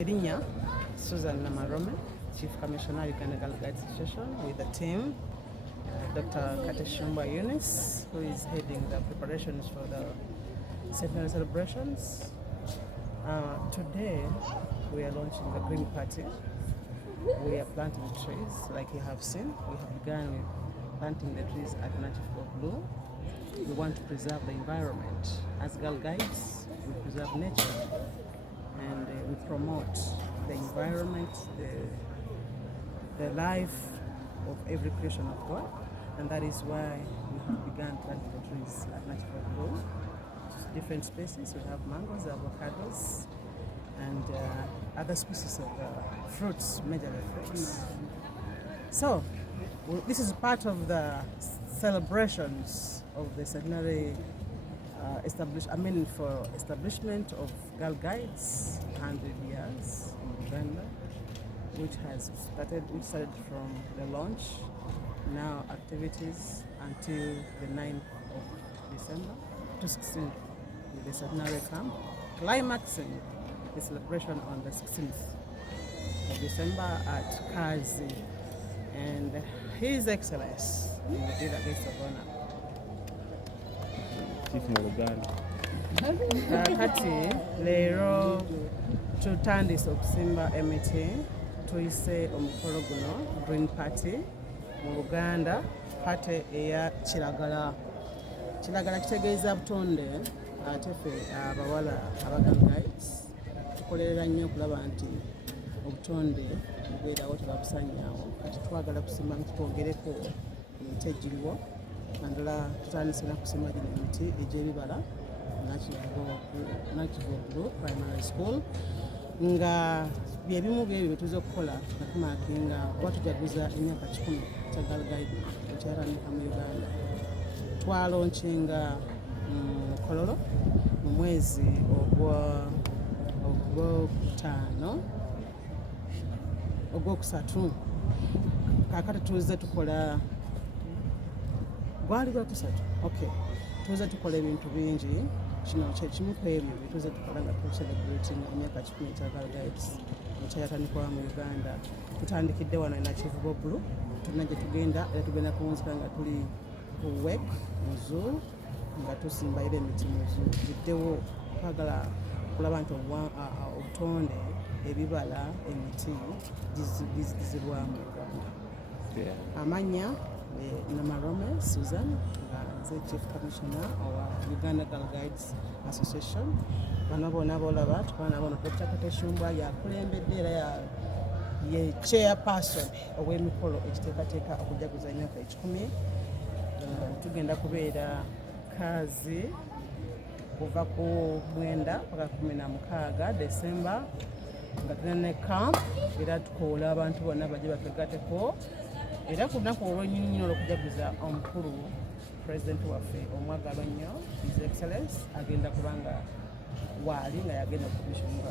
Irinya Susan Namarome, Chief Commissioner, Uganda Girl Guides Association, with the team, Dr. Kateshumba Eunice, who is heading the preparations for the centenary celebrations. Today, we are launching the Green Party. We are planting trees, like you have seen. We have begun with planting the trees at Nachifo Blue. We want to preserve the environment. As Girl Guides, we preserve nature. And we promote the environment, the life of every creation of God, and that is why we have begun planting the trees at Natural Grove. Different species. We have mangoes, avocados, and other species of fruits, majorly fruits. So this is part of the celebrations of the centenary for establishment of Girl Guides, 100 years in Uganda, which started from the launch. Now activities until the 9th of December to 16th with the centenary camp, climaxing the celebration on the 16th of December at Kazi. And His Excellency, the guest of honor, kati leero tutandise okusimba emiti tuyise omukolo guno Green Party mu Buganda, party eya kiragala kitegeeza butonde. Ate ffe abawala aba Girl Guides tukolerera nnyo okulaba nti obutonde bubeerawo, tebabusanyawo. Kati twagala kusimba nti twogereko emiti egiriwo, naddala tutandise nakusimba gino emiti egy'ebibala Nakivoglu Primary School, nga byebimu byebyo byetuza okukola nga tumakinga kuba tujaguza emyaka 10 kya Girl Guide ekyatandika mu Uganda. Twalonkinga Kololo mu mwezi ogwokusatu. Kakati tuze tukola gwali gwakusatu. Okay, tuze tukola ebintu bingi. Kino kimu ku ebyo byetuze tukola nga tucelebrating emyaka 10 ekya Girl Guides ekyatandikwa mu Uganda. Tutandikidde wano e Nakivubo Blue, tulina gye tugenda era tugenda kuwunzika nga tuli ku work mu zoo, nga tusimba era emiti mu zoo. Tuddewo twagala kulaba nti obutonde, ebibala, emiti bizibwamu Uganda. Amanya Namarome Susan, nze Chief Commissioner owa Uganda Girl Guides Association. Bano bonna bolaba tukwana bono Dr. Kateshumba yakulembedde era ye chairperson ow'emikolo ekiteekateeka okujaguza emyaka 10. Tugenda kubeera Kazi kuva ku 9 mpaka 16 December, nga tulina ne camp era tukoola abantu bonna bajje bategateko. Era ku lunaku olw'ennyini olw'okujaguza omukulu President waffe omwagalwa ennyo His Excellency agenda kubanga waali nga yagenda okumishinga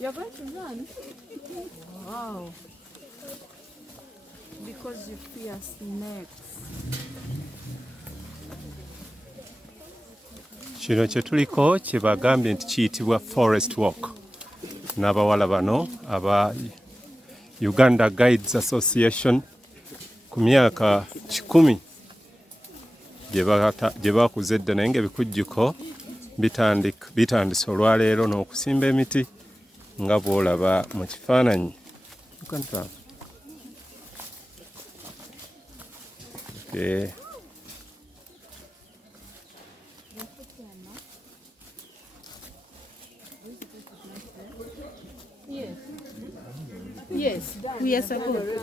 You're going to run? Wow. Because you fear snakes. Kino kye tuliko kye bagambye nti kiyitibwa forest walk. N'abawala bano aba Uganda Guides Association ku myaka 10 gye bakuze dda, naye ng'ebikujjuko bitandise olwaleero n'okusimba emiti nga bw'olaba mu kifaananyi. Okay. Yes. Yes, 2 years ago.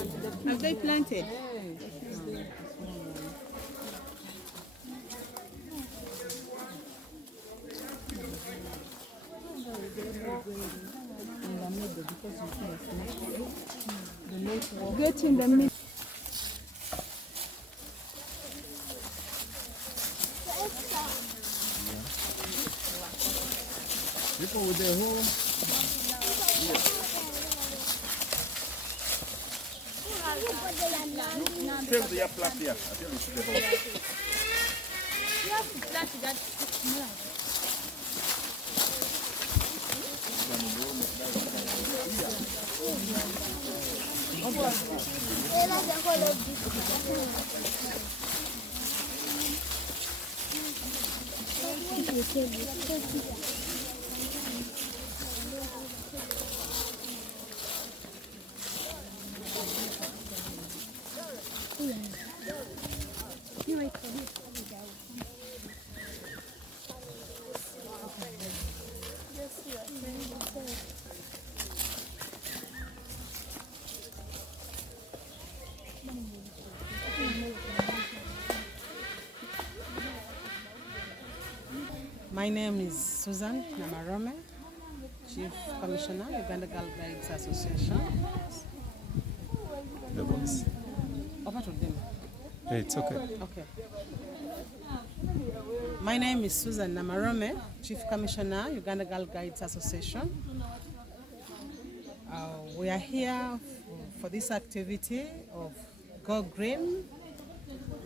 Have they planted? Get in the middle. People with their home. Save the plant here. I think it's the home. You have to plant that small. My name is Susan Namarome, Chief Commissioner, Uganda Girl Guides Association. The voice. Over to them. Hey, it's okay. Okay. My name is Susan Namarome, Chief Commissioner, Uganda Girl Guides Association. We are here for this activity of Go Green.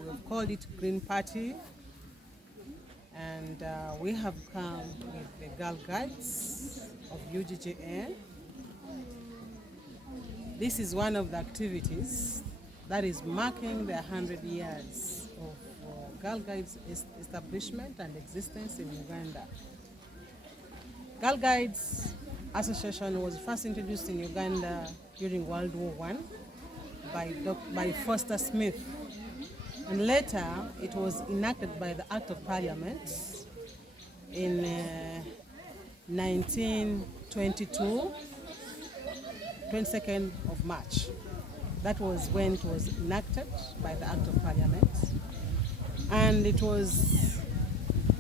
We've called it Green Party. And we have come with the Girl Guides of UGGN. This is one of the activities that is marking the 100 years of Girl Guides establishment and existence in Uganda. Girl Guides Association was first introduced in Uganda during World War I by Foster Smith. And later, it was enacted by the Act of Parliament in 1922, 22nd of March. That was when it was enacted by the Act of Parliament. And it was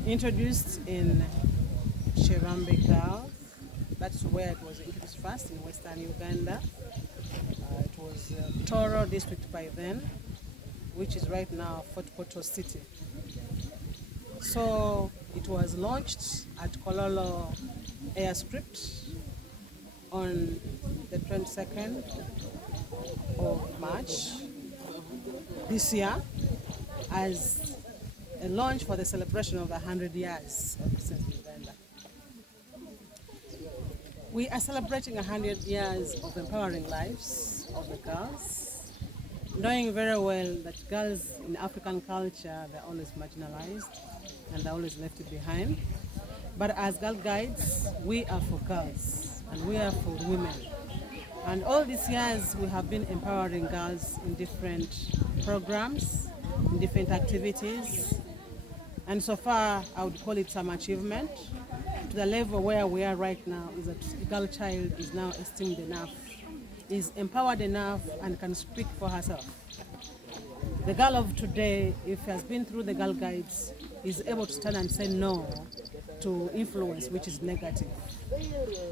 introduced in Shirambe Girls. That's where it was introduced first, in Western Uganda. It was Toro district by then, which is right now Fort Portal City. So it was launched at Kololo Airstrip on the 22nd of March this year as a launch for the celebration of the 100 years of existence in Uganda. We are celebrating 100 years of empowering lives of the girls, knowing very well that girls in African culture, they're always marginalized and they're always left behind. But as Girl Guides, we are for girls and we are for women. And all these years we have been empowering girls in different programs, in different activities. And so far, I would call it some achievement. To the level where we are right now is that a girl child is now esteemed enough, is empowered enough and can speak for herself. The girl of today, if she has been through the Girl Guides, is able to stand and say no to influence which is negative.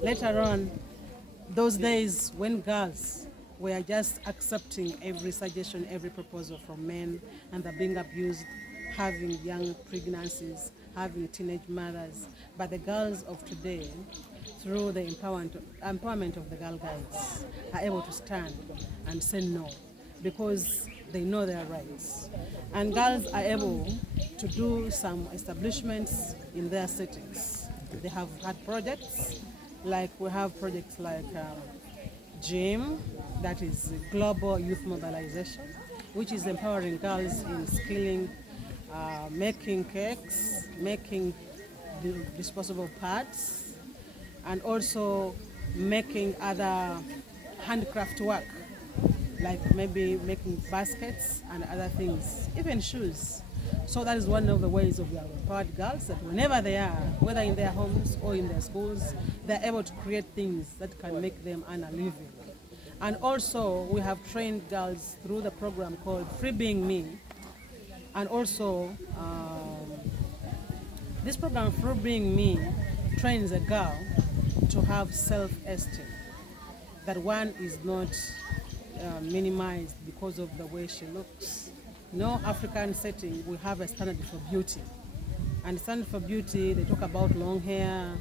Later on, those days when girls were just accepting every suggestion, every proposal from men, and they're being abused, having young pregnancies, having teenage mothers. But the girls of today, through the empowerment of the Girl Guides, are able to stand and say no because they know their rights. And girls are able to do some establishments in their settings. They have had projects, like we have projects like GYM, that is Global Youth Mobilization, which is empowering girls in skilling, making cakes, making disposable pads, and also making other handcraft work, like maybe making baskets and other things, even shoes. So that is one of the ways of our empowered girls, that whenever they are, whether in their homes or in their schools, they're able to create things that can make them earn a living. And also we have trained girls through the program called Free Being Me. And also this program, Free Being Me, trains a girl to have self-esteem, that one is not minimized because of the way she looks. No African setting, we have a standard for beauty. And standard for beauty, they talk about long hair,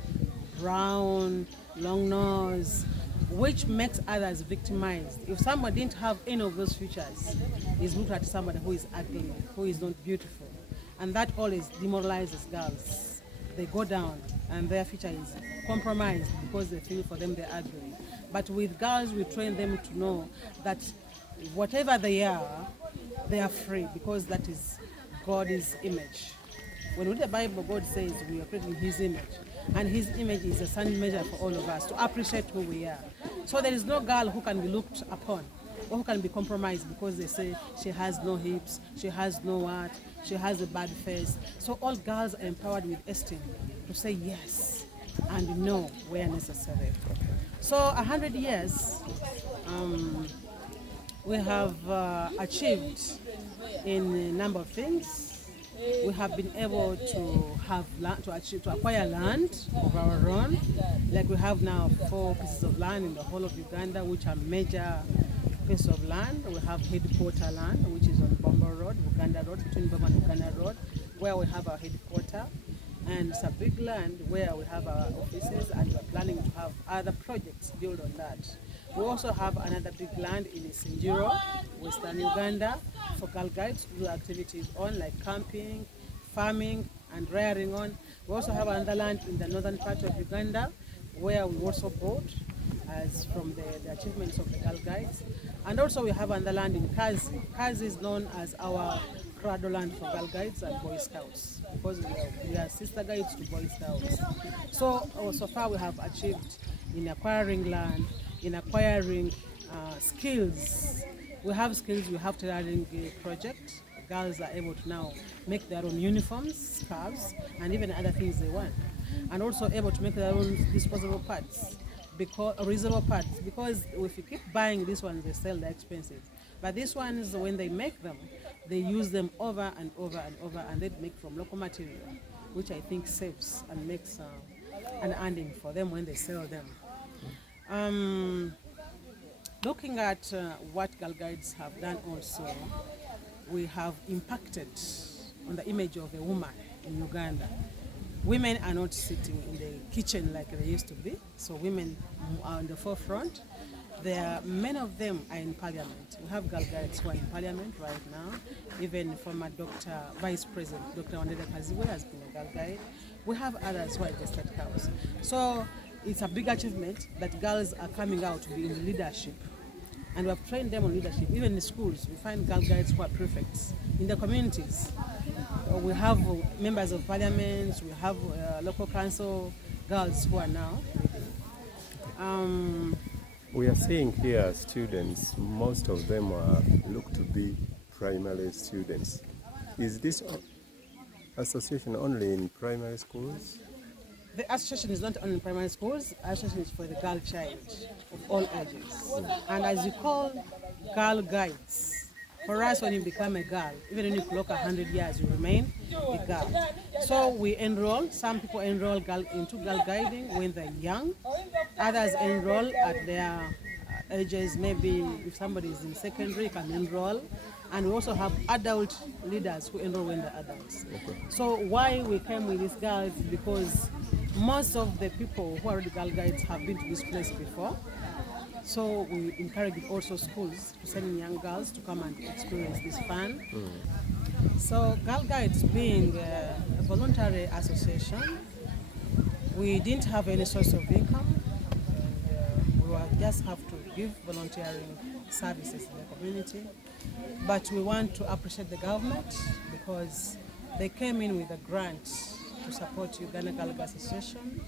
brown, long nose, which makes others victimized. If someone didn't have any of those features, is looked at somebody who is ugly, who is not beautiful. And that always demoralizes girls. They go down and their future is compromised because they feel for them they're ugly. But with girls, we train them to know that whatever they are free, because that is God's image. When we read the Bible, God says we are created in His image. And His image is a standard measure for all of us to appreciate who we are. So there is no girl who can be looked upon or who can be compromised because they say she has no hips, she has no what, she has a bad face. So all girls are empowered with esteem to say yes and no where necessary. So 100 years we have achieved in a number of things. We have been able to have land, to acquire land of our own. Like we have now 4 pieces of land in the whole of Uganda, which are major pieces of land. We have headquarter land, which is on Bombo Road, Uganda Road, between Bombo and Uganda Road, where we have our headquarter. And it's a big land where we have our offices, and we're planning to have other projects built on that. We also have another big land in Sinjiro, Western Uganda, for girl guides to do activities on, like camping, farming, and rearing on. We also have another land in the northern part of Uganda, where we also bought as from the achievements of the girl guides. And also we have another land in Kazi. Kazi is known as our cradle land for girl guides and Boy Scouts, because we are sister guides to Boy Scouts. So far we have achieved in acquiring land, in acquiring skills. We have skills, we have tailoring project. Girls are able to now make their own uniforms, scarves, and even other things they want. And also able to make their own disposable parts, reusable parts, because if you keep buying these ones, they sell, they're expensive. But these ones, when they make them, they use them over and over and over, and they make from local material, which I think saves and makes an earning for them when they sell them. Looking at what girl guides have done also, we have impacted on the image of a woman in Uganda. Women are not sitting in the kitchen like they used to be, so women are on the forefront. Many of them are in parliament. We have girl guides who are in parliament right now. Even former Vice President Dr. Wandera Kaziwe has been a girl guide. We have others who are in the State House. So it's a big achievement that girls are coming out to be in leadership. And we have trained them on leadership. Even in the schools, we find girl guides who are prefects. In the communities, we have members of parliament, we have local council girls who are now. We are seeing here students, most of them look to be primary students. Is this association only in primary schools? The association is not only in primary schools, the association is for the girl child of all ages. And as you call girl guides, for us when you become a girl, even when you clock 100 years, you remain a girl. So we enroll, some people enroll into girl guiding when they're young, others enroll at their ages, maybe if somebody is in secondary, can enroll. And we also have adult leaders who enroll when they're adults. Okay. So why we came with these girls, because most of the people who are already girl guides have been to this place before. So we encourage also schools to send in young girls to come and experience this fun. So Girl Guides being a voluntary association, we didn't have any source of income. And, we just have to give volunteering services in the community. But we want to appreciate the government because they came in with a grant to support Uganda Girl Guides Association.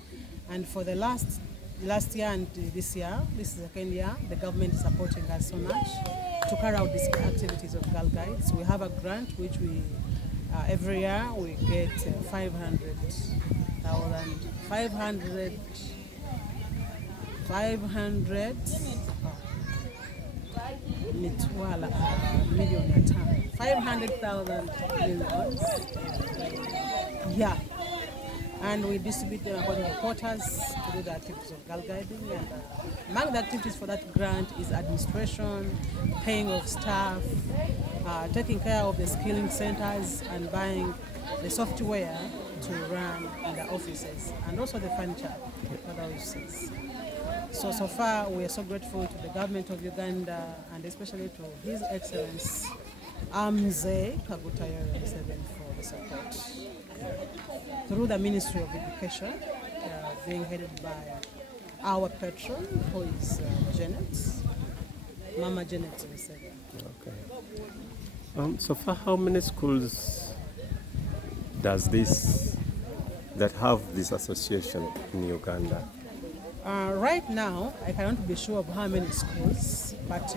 And for the last year and this year, this is the second year, the government is supporting us so much to carry out these activities of Girl Guides. We have a grant which we, every year we get 500 mitwala million at time, 500,000 millions. Yeah. And we distribute them according to quotas to do the activities of girl guiding. And among the activities for that grant is administration, paying of staff, taking care of the skilling centers, and buying the software to run in the offices, and also the furniture for the offices. So far, we are so grateful to the government of Uganda, and especially to His Excellency Amze Kagutayore Museveni for the support. Through the Ministry of Education, being headed by our patron, who is Janet, Mama Janet Museveni. Okay. So far, how many schools does that have this association in Uganda? Right now, I cannot be sure of how many schools, but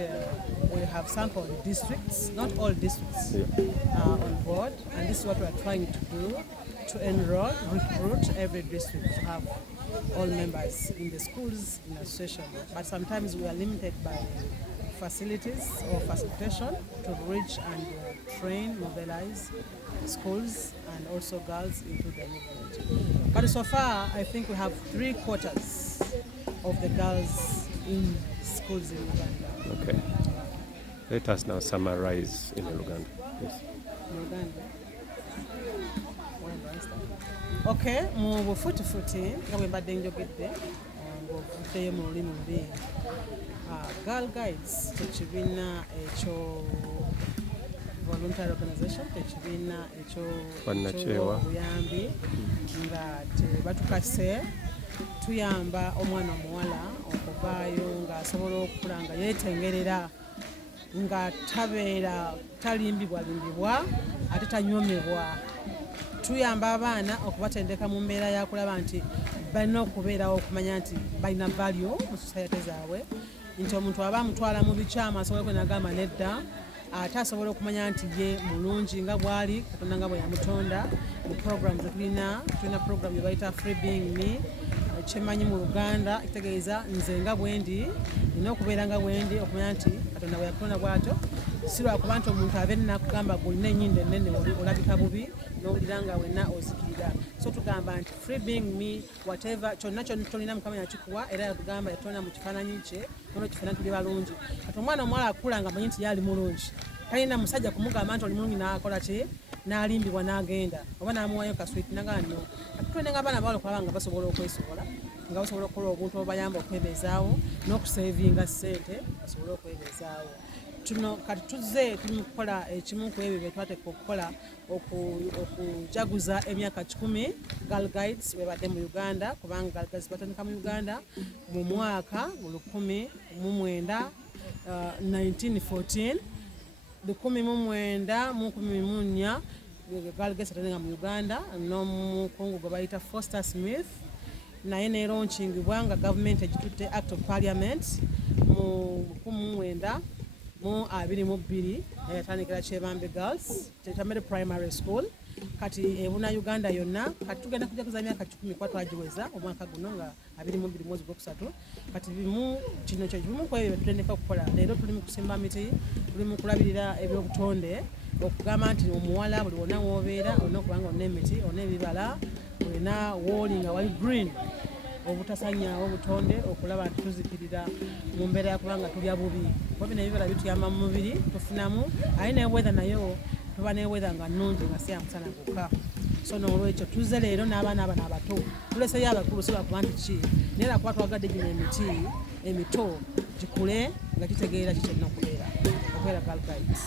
we have sampled districts, not all districts, on board, and this is what we are trying to do, to enroll, recruit every district to have all members in the schools in association. But sometimes we are limited by facilities or facilitation to reach and train, mobilize schools and also girls into the movement. But so far, I think we have 3/4 of the girls in schools in Uganda. Okay. Let us now summarize in Uganda. Yes. Uganda. Okay, mu bufuutifuuti nga bwe mbadde njogedde ng'ovuddeyo mu lulimi luli. Girl Guides ekibiina ekyo voluntary organization, ekibiina ekyo buyambi nga tebatukase tuyamba omwana omuwala okuvaayo ng'asobola okukula nga yeetengerera, nga tabeera talimbibwalimbibwa ate tanyomebwa. Tuyamba abaana okubatendeka mu mbeera ya kulaba nti balina okubeerawo okumanya nti balina value mu society zaabwe, nti omuntu aba amutwala mu bikyama asobola okwenagamba nedda, ate asobola okumanya nti ye mulungi nga bw'ali Katonda nga bwe yamutonda. Mu program tulina program ye bayita Free Being Me, kyemanyi mu Luganda ekitegeeza nze nga bwendi nina okubeera nga bwendi, okumanya nti Katonda bwe yakutonda bw'atyo, si lwakuba nti omuntu abeera nakugamba gulina ennyindo ennene olabika bubi n'owulira nga wenna ozikirira. So tugamba nti Free Being Me, whatever kyonna tolina Mukama yakikuwa, era yatugamba yatonda mu kifaananyi kye, nono kifaananyi tuli balungi. Kati omwana omuwala akula nga amanyi nti yali mulungi, talina musajja kumugamba nti oli mulungi n'akola ki, n'alimbibwa n'agenda oba n'amuwayo kaswiti naga nno. Atutwendenga abaana bawala okulaba nga basobola okwesobola, nga basobola okukola obuntu obubayamba okwebeezaawo n'okusevinga ssente basobole okwebeezaawo. Tuno kati tuzze tuli mu kukola ekimu ku ebyo bye twateeka okukola okujaguza emyaka 10 Girl Guides webadde mu Uganda, kubanga Girl Guides batandika mu Uganda mu mwaka 1914 1914 Girl Guides atandika mu Uganda n'omukungu gwe bayita Foster Smith, naye ne launchingibwa nga gavumenti egitutte Act of Parliament mu 1922 yatandikira Kyebambe Girls Tetamere Primary School. Kati ebuna Uganda yonna kati tugenda kujaguza emyaka 10 kwa twagiweza omwaka guno nga 22 mwezi gw'okusatu. Kati kino kyo kimu ku ebyo tutendeka okukola. Leero tuli mu kusimba miti, tuli mu kulabirira ebyobutonde, okugamba nti omuwala buli wonna w'obeera olina okuba nga olina emiti, olina ebibala, olina wooli nga wali green, obutasanyaawo obutonde, okulaba nti tuzikirira mu mbeera yakubanga tulya bubi. Kuba bino ebibala bituyamba mu mubiri tufunamu, aye ne weather nayo tuba ne weather nga nnungi nga si ya musana gwokka. So n'olwekyo tuzze leero n'abaana abana abato tuleseyo abakulu si lwakuba nti ki, naye lwakuba twagadde gino emiti emito gikule nga kitegeera kikyalina okubeera Girl Guides.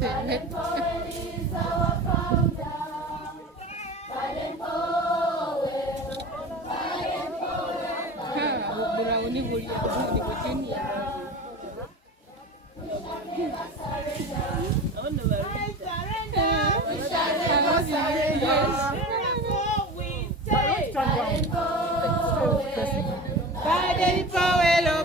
basembe. Burawuni buli bujunia. Baden powelo,